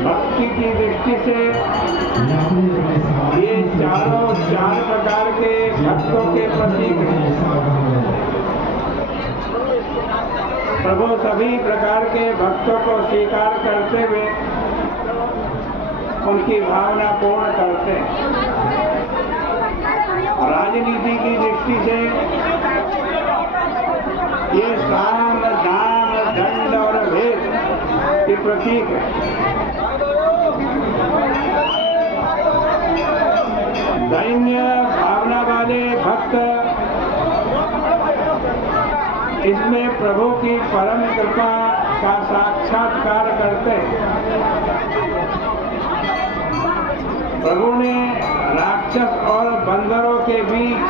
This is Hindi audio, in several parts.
भक्ति की दृष्टि से ये चारों चार प्रकार के भक्तों के प्रतीक हैं। प्रभु सभी प्रकार के भक्तों को स्वीकार करते हुए उनकी भावना पूर्ण करते हैं। राजनीति की दृष्टि से ये साम दाम दंड और भेद के प्रतीक है। दैन्य भावना वाले भक्त इसमें प्रभु की परम कृपा का साक्षात्कार करते हैं। प्रभु ने राक्षस और बंदरों के बीच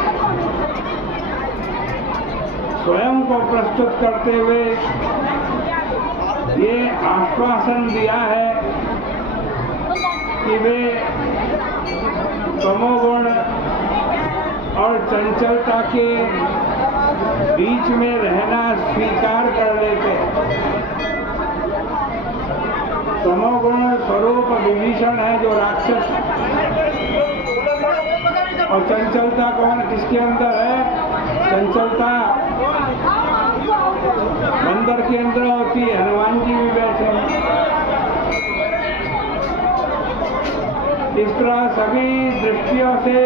स्वयं को प्रस्तुत करते हुए ये आश्वासन दिया है कि वे तमोगुण और चंचलता के बीच में रहना स्वीकार कर लेते। तमोगुण स्वरूप विभीषण है जो राक्षस, और चंचलता कौन किसके अंदर है? चंचलता बंदर के अंदर होती है। हनुमान जी भी बैठे हैं। इस तरह सभी दृष्टियों से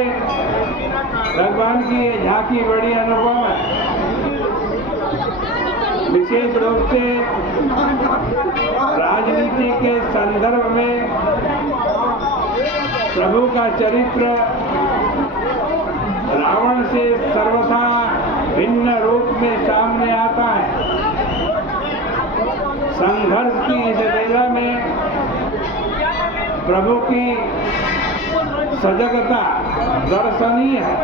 भगवान की झांकी बड़ी अनुपम है। विशेष रूप से राजनीति के संदर्भ में प्रभु का चरित्र रावण से सर्वथा भिन्न रूप में सामने आता है। संघर्ष की इस वेला में प्रभु की सजगता दर्शनीय है।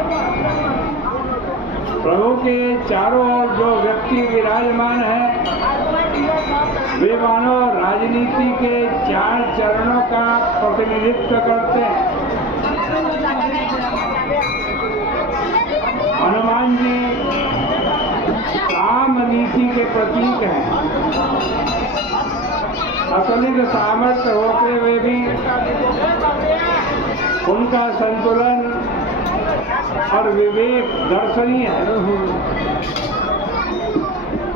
प्रभु के चारों ओर जो व्यक्ति विराजमान है वे मानो राजनीति के चार चरणों का प्रतिनिधित्व करते हैं। हनुमान जी काम नीति के प्रतीक हैं। अतुलित सामर्थ्य होते हुए भी उनका संतुलन और विवेक दर्शनीय है।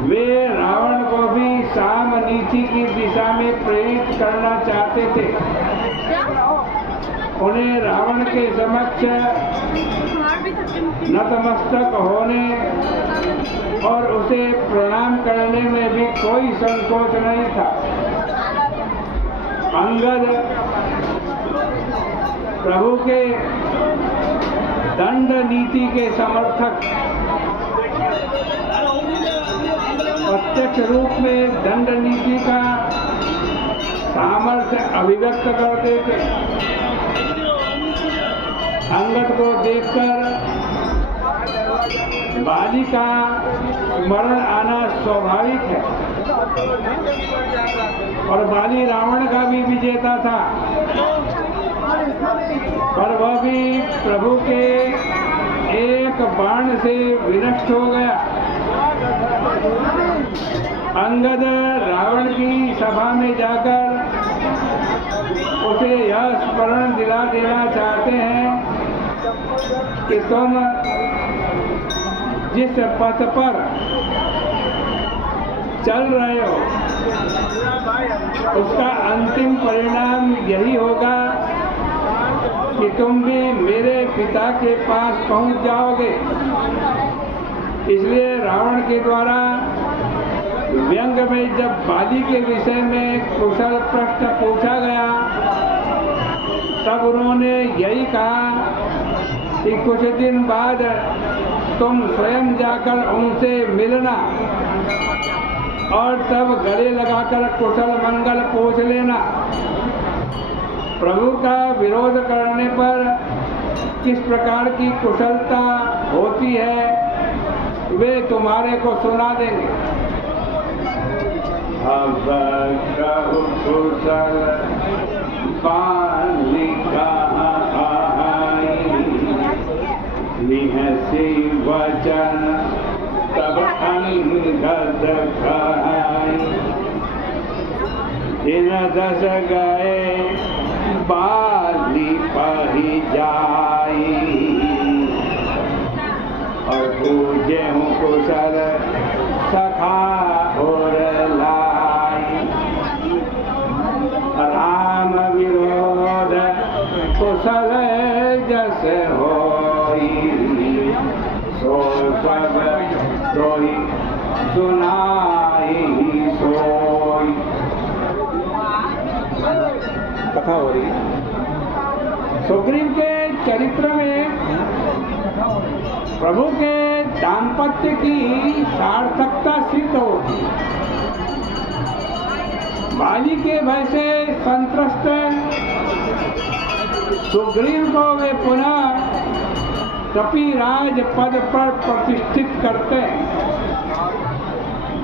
वे रावण को भी साम नीति की दिशा में प्रेरित करना चाहते थे। उन्हें रावण के समक्ष नतमस्तक होने और उसे प्रणाम करने में भी कोई संकोच नहीं था। अंगद प्रभु के दंड नीति के समर्थक प्रत्यक्ष रूप में दंड नीति का सामर्थ्य अभिव्यक्त करते थे। अंगद को देखकर बाली का स्मरण आना स्वाभाविक है, और बाली रावण का भी विजेता था, पर वह भी प्रभु के एक बाण से विनष्ट हो गया। अंगद रावण की सभा में जाकर उसे यह स्मरण दिला देना चाहते हैं कि तुम जिस पथ पर चल रहे हो उसका अंतिम परिणाम यही होगा कि तुम भी मेरे पिता के पास पहुंच जाओगे। इसलिए रावण के द्वारा व्यंग में जब बाली के विषय में कुशल प्रश्न पूछा गया तब उन्होंने यही कहा कि कुछ दिन बाद तुम स्वयं जाकर उनसे मिलना और तब गले लगाकर कुशल मंगल पूछ लेना। प्रभु का विरोध करने पर किस प्रकार की कुशलता होती है वे तुम्हारे को सुना देंगे। अब कहु कुशल बालिका निहसी वचन तब अंगद गद कहाई। दिन 10 गए बाली पही जाई, और पूजे हूँ कुशल सखा और लाई। राम विरोध कुशल जस होई, सो सब सोई सुनाई सोई। कथा हो रही है। सुग्रीव के चरित्र में प्रभु के दाम्पत्य की सार्थकता सिद्ध होती। बाली के भय से संत्रस्त सुग्रीव को वे पुनः कपिराज पद पर प्रतिष्ठित करते।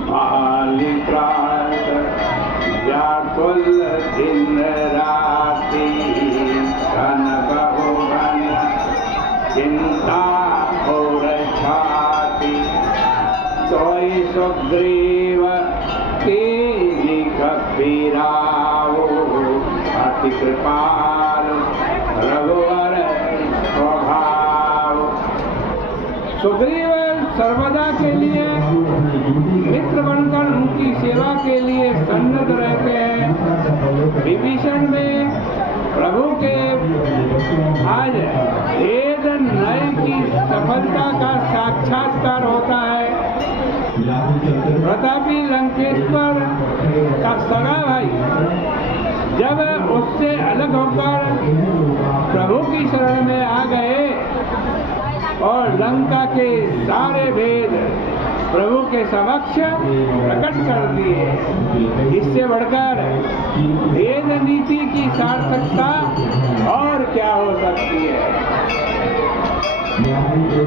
बाली त्रास व्याकुल दिन राति, धन बहुवन चिंता और छाती। सोई सुग्रीव की कपिराव, अति कृपाल रघुवर स्वभाव। सुग्रीव सर्वदा के लिए मित्र बनकर उनकी सेवा के लिए सन्नद्ध रहते हैं। विभीषण में प्रभु के आज वेद नय की सफलता का साक्षात्कार होता है। प्रतापी लंकेश्वर का सगा भाई जब उससे अलग होकर प्रभु की शरण में आ गए और लंका के सारे भेद प्रभु के समक्ष प्रकट कर दिए, इससे बढ़कर वेद नीति की सार्थकता और क्या हो सकती है।